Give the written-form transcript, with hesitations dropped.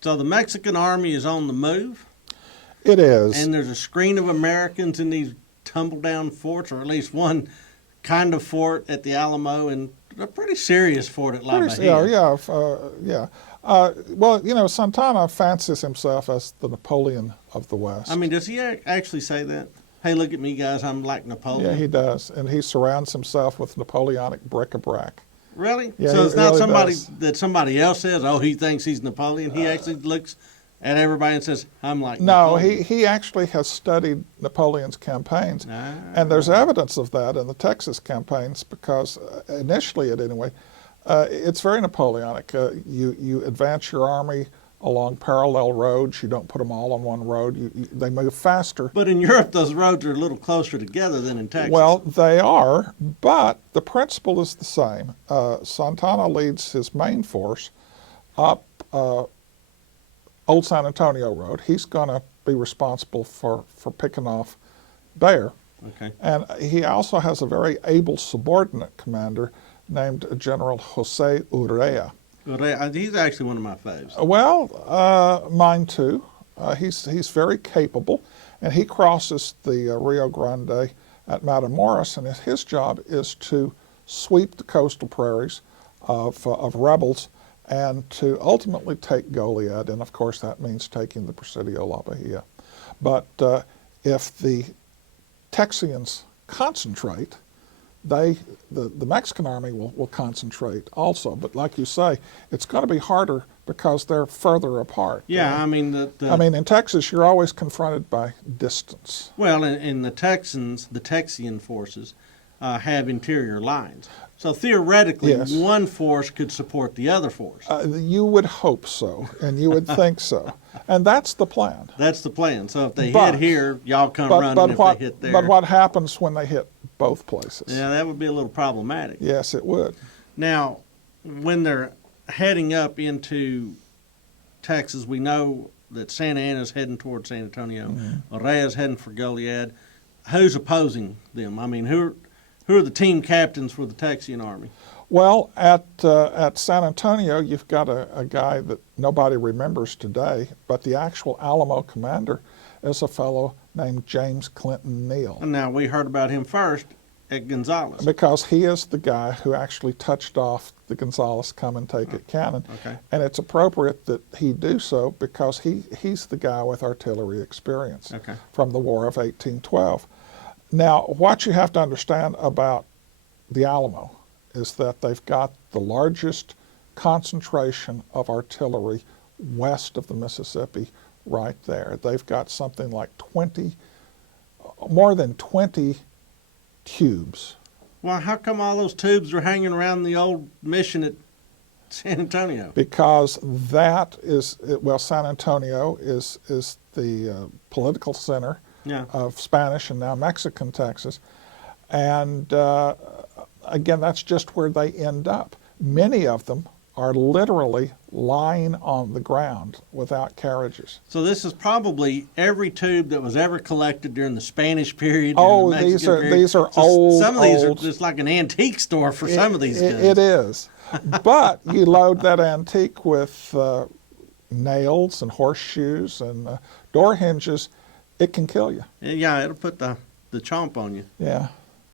So the Mexican army is on the move, It is. and there's a screen of Americans in these tumble-down forts, or at least one kind of fort at the Alamo, and a pretty serious fort at La Bahia. Yeah. Well, Santana fancies himself as the Napoleon of the West. I mean, does he actually say that? Hey, look at me, guys, I'm like Napoleon. Yeah, he does. And he surrounds himself with Napoleonic bric-a-brac. Really? Yeah, so it's he not really somebody does. that somebody else says, oh, he thinks he's Napoleon. He actually looks at everybody and says, I'm like No, Napoleon. he actually has studied Napoleon's campaigns. Ah. And there's evidence of that in the Texas campaigns because initially, at any rate, it's very Napoleonic. You advance your army along parallel roads. You don't put them all on one road. They move faster. But in Europe, those roads are a little closer together than in Texas. Well, they are, but the principle is the same. Santana leads his main force up Old San Antonio Road. He's going to be responsible for picking off Bayer. Okay. And he also has a very able subordinate commander named General Jose Urrea. He's actually one of my faves. Well, mine too. He's very capable, and he crosses the Rio Grande at Matamoros, and his job is to sweep the coastal prairies of rebels and to ultimately take Goliad, and of course that means taking the Presidio La Bahia. But if the Texians concentrate, the Mexican army will concentrate also. But like you say, it's going to be harder because they're further apart. Yeah, I mean, in Texas, you're always confronted by distance. Well, in the Texian forces have interior lines. So theoretically, Yes. one force could support the other force. You would hope so, and you would think so. And that's the plan. That's the plan. So if they But- hit here, y'all come But, running. but, If what, they hit there, but what happens when they hit both places? yeah, that would be a little problematic. Yes, it would. Now, when they're heading up into Texas, we know that Santa Anna's heading toward San Antonio. Urrea's heading for Goliad. Who's opposing them? I mean, who are the team captains for the Texian army? Well, at San Antonio, you've got a guy that nobody remembers today, but the actual Alamo commander is a fellow named James Clinton Neal. And now we heard about him first at Gonzales. Because he is the guy who actually touched off the Gonzales come and take it cannon. Okay. And it's appropriate that he do so because he's the guy with artillery experience Okay. from the War of 1812. Now, what you have to understand about the Alamo is that they've got the largest concentration of artillery west of the Mississippi right there. They've got something like more than 20 tubes. Well, how come all those tubes are hanging around the old mission at San Antonio? Because that is, San Antonio is the political center Yeah. of Spanish and now Mexican Texas. And again, that's just where they end up. Many of them are literally lying on the ground without carriages. So this is probably every tube that was ever collected during the Spanish period. Oh, during the these Mexican are period. these are So old. Some of these old. are just like an antique store for some of these guns. It is. But you load that antique with nails and horseshoes and door hinges, it can kill you. Yeah, it'll put the chomp on you. Yeah.